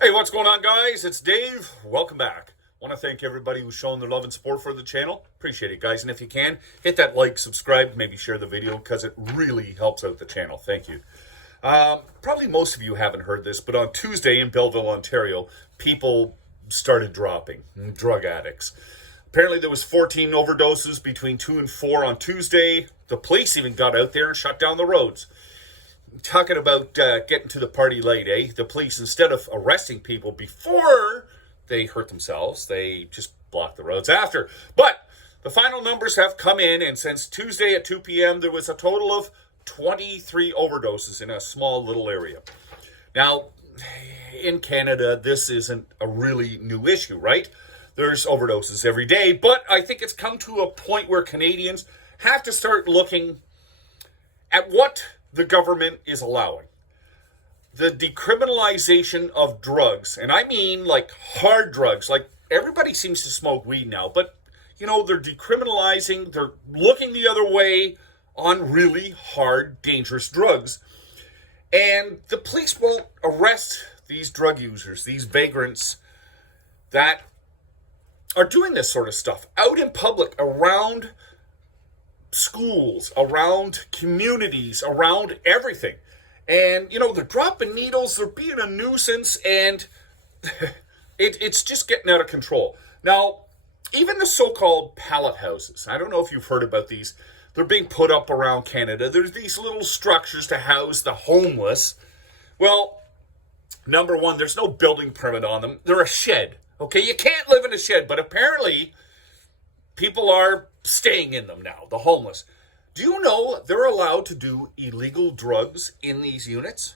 Hey, what's going on, guys? It's Dave. Welcome back. Want to thank everybody who's shown their love and support for the channel. Appreciate it, guys. And if you can, hit that like, subscribe, maybe share the video because it really helps out the channel. Thank you. Probably most of you haven't heard this, but on Tuesday in Belleville, Ontario, people started dropping, drug addicts. Apparently there was 14 overdoses between 2 and 4 on Tuesday. The police even got out there and shut down the roads. Talking about getting to the party late, eh? The police, instead of arresting people before they hurt themselves, they just block the roads after. But the final numbers have come in, and since Tuesday at 2 p.m., there was a total of 23 overdoses in a small little area. Now, in Canada, this isn't a really new issue, right? There's overdoses every day, but I think it's come to a point where Canadians have to start looking at what the government is allowing. The decriminalization of drugs, and I mean like hard drugs, like everybody seems to smoke weed now, but they're decriminalizing, they're looking the other way on really hard, dangerous drugs. And the police won't arrest these drug users, these vagrants that are doing this sort of stuff out in public, around schools, around communities, around everything. And, they're dropping needles, they're being a nuisance, and it's just getting out of control. Now, even the so-called pallet houses, I don't know if you've heard about these, they're being put up around Canada. There's these little structures to house the homeless. Well, number one, there's no building permit on them. They're a shed, okay? You can't live in a shed, but apparently people are staying in them now, the homeless. Do you know they're allowed to do illegal drugs in these units?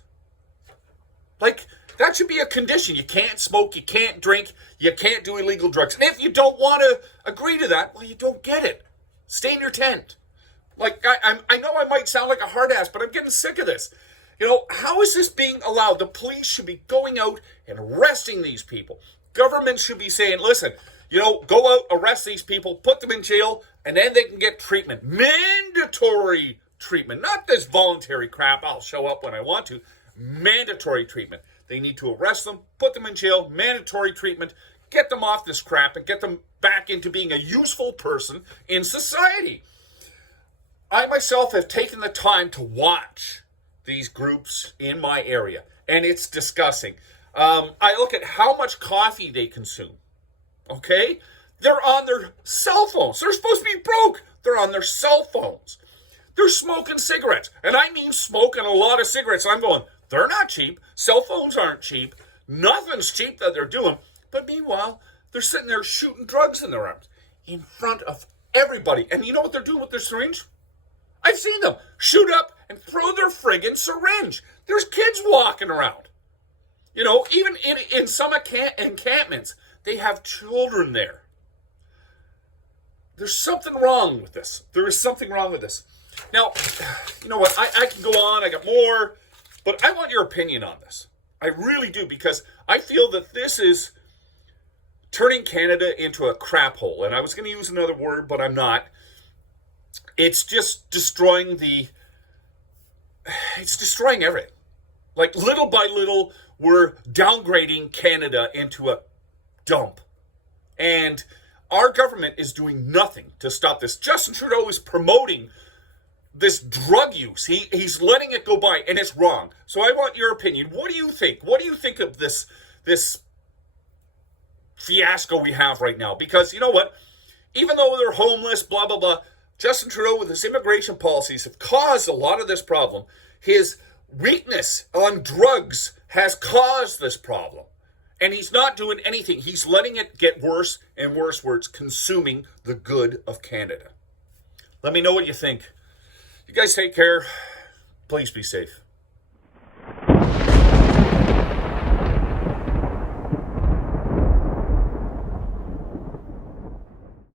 Like, that should be a condition. You can't smoke, you can't drink, you can't do illegal drugs. And if you don't want to agree to that, well, you don't get it. Stay in your tent. Like, I know I might sound like a hard ass, but I'm getting sick of this. How is this being allowed? The police should be going out and arresting these people. Government should be saying, listen, go out, arrest these people, put them in jail, and then they can get treatment. Mandatory treatment. Not this voluntary crap, I'll show up when I want to. Mandatory treatment. They need to arrest them, put them in jail, mandatory treatment, get them off this crap, and get them back into being a useful person in society. I myself have taken the time to watch these groups in my area, and it's disgusting. I look at how much coffee they consume. Okay? They're on their cell phones. They're supposed to be broke. They're on their cell phones. They're smoking cigarettes. And I mean smoking a lot of cigarettes. I'm going, they're not cheap. Cell phones aren't cheap. Nothing's cheap that they're doing. But meanwhile, they're sitting there shooting drugs in their arms in front of everybody. And you know what they're doing with their syringe? I've seen them shoot up and throw their friggin' syringe. There's kids walking around. Even in some encampments, they have children there. There's something wrong with this. There is something wrong with this. Now, you know what? I can go on. I got more. But I want your opinion on this. I really do, because I feel that this is turning Canada into a crap hole. And I was going to use another word, but I'm not. It's just destroying it's destroying everything. Like, little by little, we're downgrading Canada into a dump. And our government is doing nothing to stop this. Justin Trudeau is promoting this drug use. He's letting it go by, and it's wrong. So I want your opinion. What do you think? What do you think of this fiasco we have right now? Because you know what? Even though they're homeless, blah, blah, blah, Justin Trudeau with his immigration policies have caused a lot of this problem. His weakness on drugs has caused this problem. And he's not doing anything. He's letting it get worse and worse, where it's consuming the good of Canada. Let me know what you think. You guys take care. Please be safe.